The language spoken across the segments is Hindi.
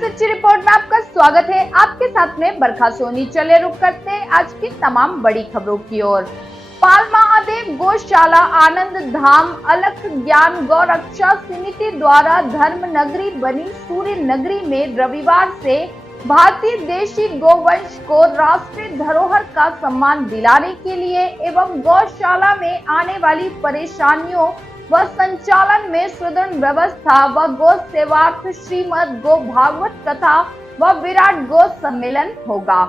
सच्ची रिपोर्ट में आपका स्वागत है। आपके साथ में बरखा सोनी। चले रुक करते आज की तमाम बड़ी खबरों की ओर। पाल महादेव गौशाला आनंद धाम अलख ज्ञान गौ रक्षा समिति द्वारा धर्म नगरी बनी सूर्य नगरी में रविवार से भारतीय देशी गोवंश को राष्ट्रीय धरोहर का सम्मान दिलाने के लिए एवं गौशाला में आने वाली परेशानियों व संचालन में सुदृढ़ व्यवस्था व गौ सेवार्थ श्रीमद गो भागवत कथा व विराट गो सम्मेलन होगा।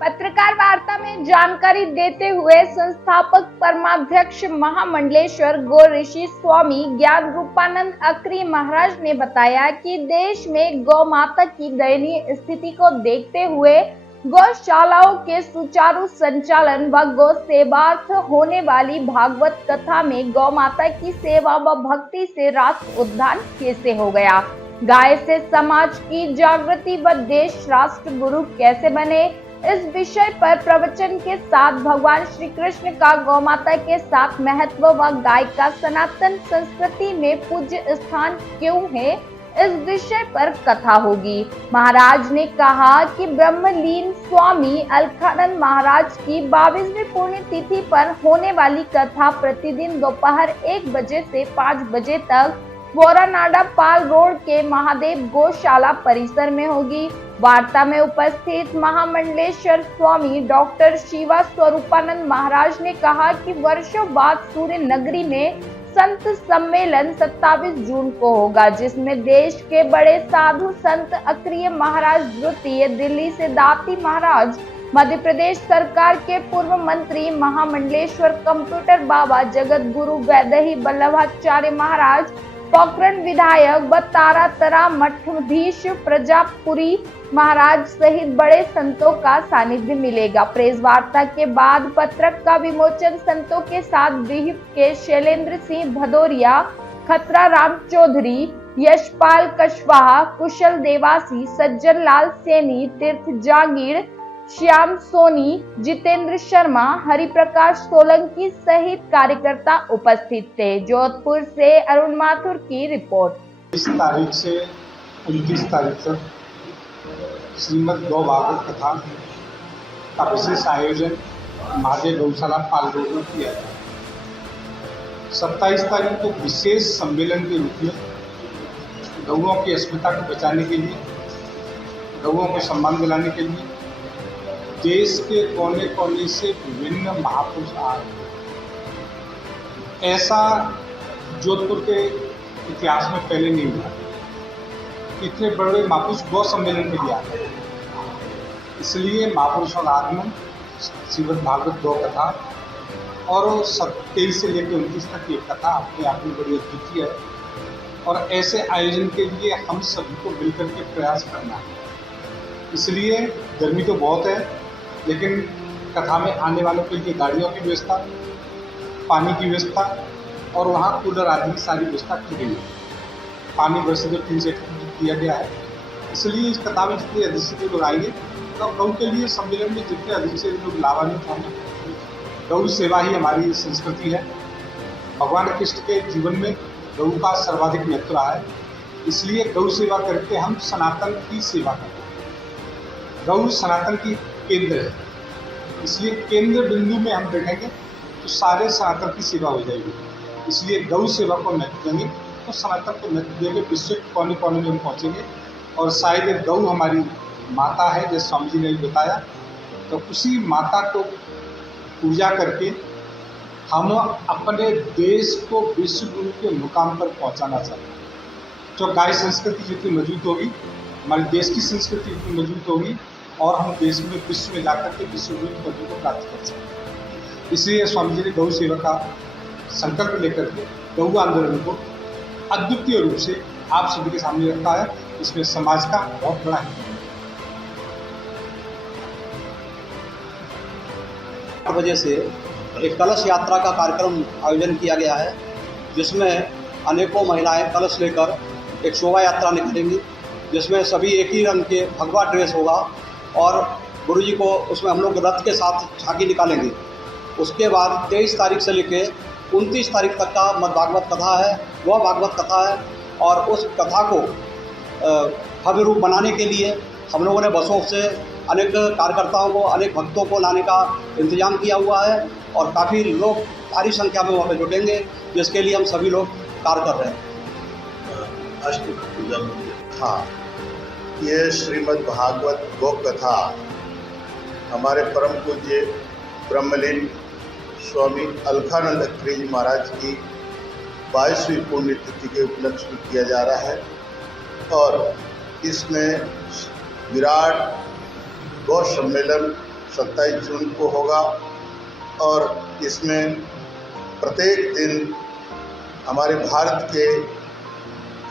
पत्रकार वार्ता में जानकारी देते हुए संस्थापक परमाध्यक्ष महामंडलेश्वर गो ऋषि स्वामी ज्ञान रूपानंद अकरी महाराज ने बताया कि देश में गौ माता की दयनीय स्थिति को देखते हुए गौशालाओं के सुचारू संचालन व गौ सेवार्थ होने वाली भागवत कथा में गौ माता की सेवा व भक्ति से राष्ट्र उद्धार कैसे हो गया, गाय से समाज की जागृति व देश राष्ट्र गुरु कैसे बने, इस विषय पर प्रवचन के साथ भगवान श्री कृष्ण का गौ माता के साथ महत्व व गाय का सनातन संस्कृति में पूज्य स्थान क्यों है, इस विषय पर कथा होगी। महाराज ने कहा कि ब्रह्मलीन स्वामी अलखानंद महाराज की 22वीं पुण्यतिथि पर होने वाली कथा प्रतिदिन दोपहर 1 बजे से 5 बजे तक बोरानाडा पाल रोड के महादेव गौशाला परिसर में होगी। वार्ता में उपस्थित महामंडलेश्वर स्वामी डॉक्टर शिवा स्वरूपानंद महाराज ने कहा कि वर्षों बाद सूर्य नगरी में संत सम्मेलन 27 जून को होगा, जिसमें देश के बड़े साधु संत अक्रिय महाराज द्वितीय, दिल्ली से दाती महाराज, मध्य प्रदेश सरकार के पूर्व मंत्री महामंडलेश्वर कंप्यूटर बाबा, जगत गुरु वैदेही वल्लभाचार्य महाराज, पोखरण विधायक व तारातरा मठाधीश प्रजापुरी महाराज सहित बड़े संतों का सानिध्य मिलेगा। प्रेस वार्ता के बाद पत्रक का विमोचन संतों के साथ विहिप के शैलेंद्र सिंह भदौरिया, खतरा राम चौधरी, यशपाल कशवाहा, कुशल देवासी, सज्जन लाल सैनी, तीर्थ जागीर, श्याम सोनी, जितेंद्र शर्मा, हरिप्रकाश सोलंकी सहित कार्यकर्ता उपस्थित थे। जोधपुर से अरुण माथुर की रिपोर्ट। 20 तारीख से 29 तारीख तक श्रीमद गौ भागवत कथा का विशेष आयोजन महादेव गौशाला पाल रोड में किया गया। 27 तारीख को विशेष सम्मेलन के रूप में गौओं की अस्मिता को बचाने के लिए, गौओं को सम्मान दिलाने के लिए देश के कोने कोने से विभिन्न महापुरुष आ रहे हैं। ऐसा जोधपुर के इतिहास में पहले नहीं हुआ। इतने बड़े महापुरुष गौ सम्मेलन में भी आते हैं। इसलिए महापुरुषों का आगमन, श्रीमद् भागवत गौ कथा और 23 से लेकर 29 तक ये कथा अपने आप में बड़ी अद्वितीय है। और ऐसे आयोजन के लिए हम सभी को मिलकर के प्रयास करना है। इसलिए गर्मी तो बहुत है, लेकिन कथा में आने वालों के लिए गाड़ियों की व्यवस्था, पानी की व्यवस्था और वहाँ कूलर आदि की सारी व्यवस्था की गई है। पानी वैसे तो 3 सेट किया गया है। इसलिए इस कथा में जितने अधिक से लोग आएंगे तो गौ के लिए सम्मेलन में जितने अधिक से लोग लाभान्वित होंगे। गौ सेवा ही हमारी संस्कृति है। भगवान कृष्ण के जीवन में गौ का सर्वाधिक महत्व रहा है। इसलिए गौ सेवा करके हम सनातन की सेवा करते हैं। गौ सनातन की केंद्र है। इसलिए केंद्र बिंदु में हम बैठेंगे तो सारे सनातन की सेवा हो जाएगी। इसलिए गौ सेवा को महत्व देंगे तो सनातन को महत्व देंगे। विश्व के कोने कोने में हम पहुँचेंगे। और शायद गौ हमारी माता है, जैसे स्वामी जी ने बताया, तो उसी माता को पूजा करके हम अपने देश को विश्व गुरु के मुकाम पर पहुंचाना चाहते हैं। जो गाय संस्कृति जितनी मजबूत होगी, हमारे देश की संस्कृति जितनी मजबूत होगी और हम देश में विश्व में जाकर के विश्व गुरु की पदवी को प्राप्त कर सकते हैं। इसलिए स्वामी जी ने गौ सेवा का संकल्प लेकर के गौ आंदोलन को अद्वितीय रूप से आप सभी के सामने रखा है। इसमें समाज का बहुत बड़ा है। 8 बजे से एक कलश यात्रा का कार्यक्रम आयोजन किया गया है, जिसमें अनेकों महिलाएं कलश लेकर एक शोभा यात्रा निकलेंगी, जिसमें सभी एक ही रंग के भगवा ड्रेस होगा और गुरुजी को उसमें हम लोग रथ के साथ झांकी निकालेंगे। उसके बाद 23 तारीख से लेकर 29 तारीख तक का मद भागवत कथा है, वह भागवत कथा है। और उस कथा को भव्य रूप बनाने के लिए हम लोगों ने बसों से अनेक कार्यकर्ताओं को, अनेक भक्तों को लाने का इंतजाम किया हुआ है और काफ़ी लोग भारी संख्या में वहाँ पर जुटेंगे, जिसके लिए हम सभी लोग कार्य कर रहे हैं। अष्टभुजा मंदिर, हाँ, ये श्रीमद् भागवत गो कथा हमारे परम पूज्य ब्रह्मलीन स्वामी अलखानंद अत्री जी महाराज की 22वीं पुण्यतिथि के उपलक्ष्य में किया जा रहा है और इसमें विराट गौ सम्मेलन 27 जून को होगा और इसमें प्रत्येक दिन हमारे भारत के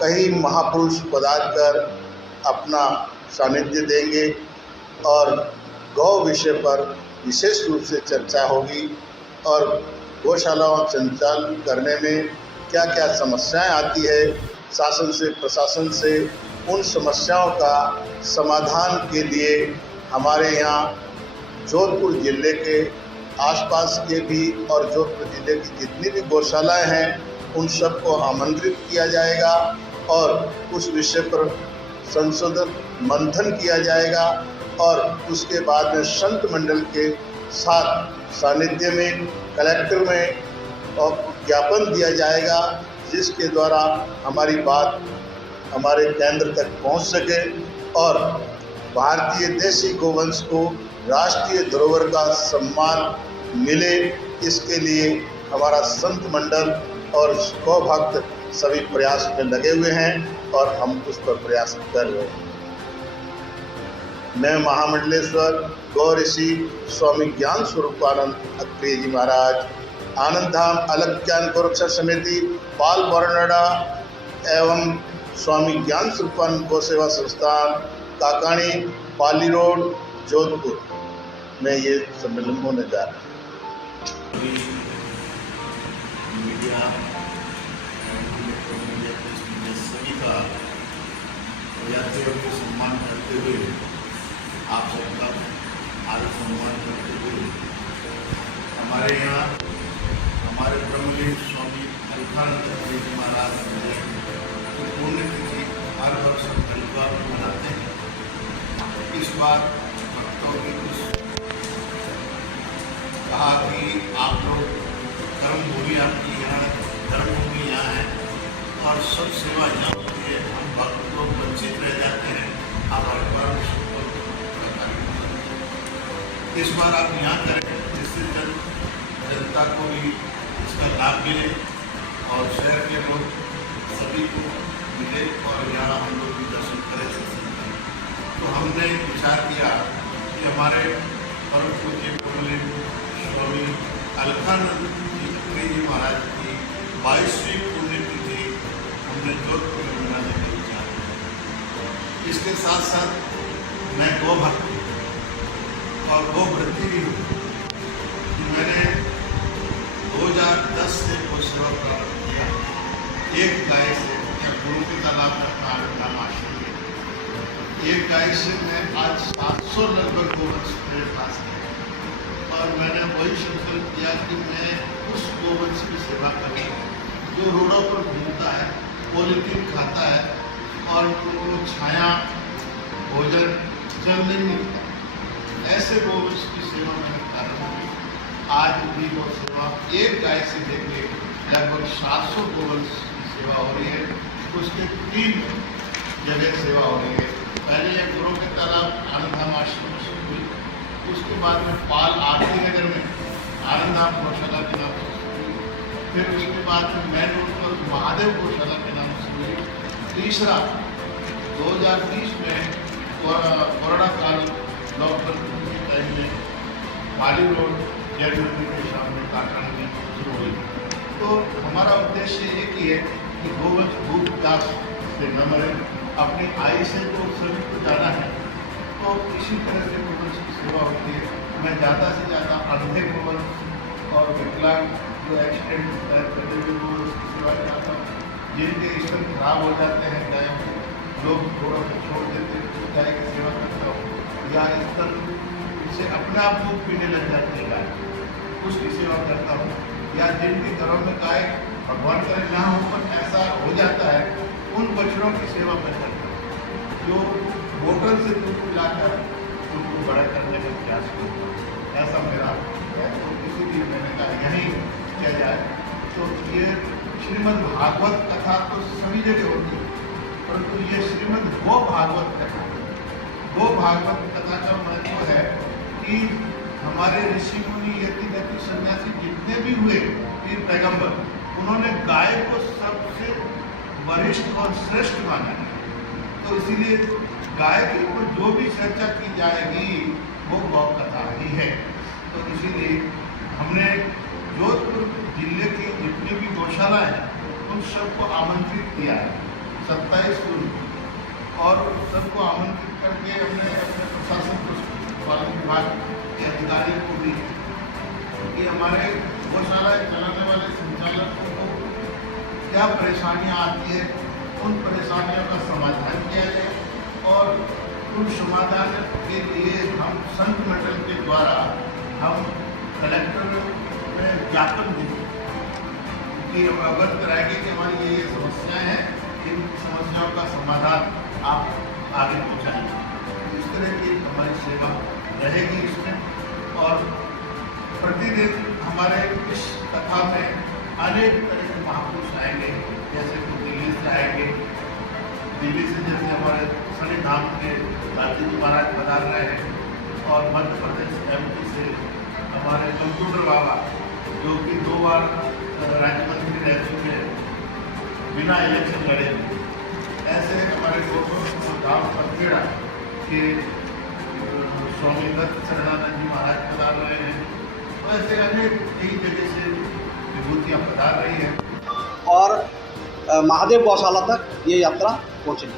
कई महापुरुष पधार कर अपना सानिध्य देंगे और गौ विषय पर विशेष रूप से चर्चा होगी और गौशालाओं संचालन करने में क्या क्या समस्याएं आती है, शासन से प्रशासन से उन समस्याओं का समाधान के लिए हमारे यहाँ जोधपुर ज़िले के आसपास के भी और जोधपुर ज़िले की जितनी भी गौशालाएं हैं उन सबको आमंत्रित किया जाएगा और उस विषय पर संशोधन मंथन किया जाएगा और उसके बाद में संत मंडल के साथ सानिध्य में कलेक्टर में और ज्ञापन दिया जाएगा, जिसके द्वारा हमारी बात हमारे केंद्र तक पहुंच सके और भारतीय देशी गोवंश को राष्ट्रीय धरोहर का सम्मान मिले। इसके लिए हमारा संत मंडल और गौ भक्त सभी प्रयास में लगे हुए हैं और हम उस पर प्रयास कर रहे हैं। मैं महामंडलेश्वर गौ ऋषि स्वामी ज्ञान स्वरूपानंद अत्री जी महाराज, आनंद धाम अलग ज्ञान गोरक्षा समिति, पाल बरनाडा एवं स्वामी ज्ञान स्वरूपानंद गौ सेवा संस्थान, काकाणी, पाली रोड, जोधपुर में ये सम्मेलन होने जा रहा है। मीडिया सभी का यात्रियों को सम्मान करते हुए, आप सबका आदर सम्मान करते हुए हमारे यहाँ हमारे ब्रह्मलीन स्वामी अलखानंद अत्री जी महाराज की पुण्यतिथि हर वर्ष हरिद्वार में मनाते हैं। इस बार भक्तों ने कुछ कहा कि आप लोग कर्मभूमि आपकी यहाँ धर्मभूमि यहाँ है और सब सेवा यहाँ होती है, हम भक्त लोग वंचित रह जाते हैं, आप हरिद्वार में इस बार आप यहाँ करें जिससे जनता को भी इसका लाभ मिले और शहर के लोग सभी को मिले और यहाँ हम लोग भी दर्शन करें सत्संग करें। तो हमने विचार किया कि हमारे परम पूज्य ब्रह्मलीन स्वामी अलखानंद अत्री जी महाराज की 22वीं पुण्यतिथि हमने जोधपुर में मनाने का विचार किया। इसके साथ साथ मैं गौ भक्त और गौ वृद्धि भी हूँ। मैंने 2010 से गौ सेवा प्रारंभ किया, एक गाय से या गुरु के तालाब का नाम आश्रम में एक गाय से मैं आज 700 लगभग गोवंश मेरे पास है और मैंने वही संकल्प किया कि मैं उस गोवंश की सेवा करूँ जो रोडों पर घूमता है, पॉलीथीन खाता है और उनको छाया भोजन जल नहीं मिलता। ऐसे गोवंश की सेवा मैंने प्रारंभ की। आज भी गौ सेवा एक गाय से लेकर लगभग 700 गोवंश की सेवा हो रही है। उसके 3 जगह सेवा हो रही है। पहले यह गुरु के तालाब आनंद धाम आश्रम से हुई, उसके बाद में पाल आरती नगर में आनंद धाम गौशाला के नाम से हुई, फिर उसके बाद में मेन रोड पर महादेव गौशाला के नाम से हुई। तीसरा 2020 में कोरोना काल लॉकडाउन के टाइम में पाली रोड जेल मंदिर के सामने काटन में शुरू हुई। तो हमारा उद्देश्य एक ही है कि गोवंश भूख प्यास से न मरे, अपनी आय से तो सभी को जाना है, तो इसी तरह से गोवंश की सेवा होती है। मैं ज़्यादा से ज़्यादा अंधे गोवंश और विकलांग जो एक्सीडेंट करते हुए गोवंश की सेवा कराता हूँ, जिनके स्तन खराब हो जाते हैं, गायों को लोग थोड़ा सा छोड़ देते हैं, तो गाय की सेवा करता हूँ, या स्तन से अपना आप दूध पीने लग जाती है गाय, उसकी सेवा करता हूँ, या जिनके घरों में गाय भगवान करे ना हो पर ऐसा हो जाता है, उन बछड़ों की सेवा मैं करता हूँ। जो होटल से दूध पिलाकर उनको बड़ा करने का प्रयास करूँ, ऐसा मेरा है। तो इसीलिए मैंने कहा यहीं किया जाए। तो ये श्रीमद् भागवत कथा तो सभी जगह होती है, परंतु ये श्रीमद् गो भागवत कथा, गो भागवत कथा का महत्व है कि हमारे ऋषि मुनि यति नति सन्यासी जितने भी हुए पीर पैगंबर, उन्होंने गाय को सबसे वरिष्ठ और श्रेष्ठ माना है। तो इसीलिए गाय के ऊपर जो भी चर्चा की जाएगी वो गौ कथा ही है। तो इसीलिए हमने जोधपुर जिले की जितनी भी गौशाला है उन सबको आमंत्रित किया है 27 जून, और सबको आमंत्रित करके हमने अपने प्रशासन पशुपालन विभाग के अधिकारी को भी कि हमारे गौशाला चलाने वाले संचालकों को क्या परेशानियां आती है, उन परेशानियों का समाधान किया जाए, और उन समाधान के लिए हम संत मंडल के द्वारा हम कलेक्टर में ज्ञापन दें कि हम अवगत कराएंगे कि हमारी ये समस्याएं हैं, इन समस्याओं का समाधान आप आगे पहुँचाएंगे। इस तरह की हमारी सेवा रहेगी इसमें। और प्रतिदिन हमारे इस कथा में अनेक तरह के महापुरुष आएंगे, जैसे कि दिल्ली से आएंगे, दिल्ली से जैसे हमारे शनि धाम के गांधी जी महाराज पधार रहे हैं, और मध्य प्रदेश MP से हमारे कंप्यूटर बाबा जो कि 2 बार राज्य मंत्री रह चुके हैं, बिना इलेक्शन लड़े। ऐसे हमारे गोकुल धाम पथखेड़ा के स्वामी दत्त शरणानंद जी महाराज पधार रहे हैं। तो ऐसे अनेक कई जगह से विभूतियाँ पधार रही हैं। और महादेव गौशाला तक ये यात्रा पहुँचेगी।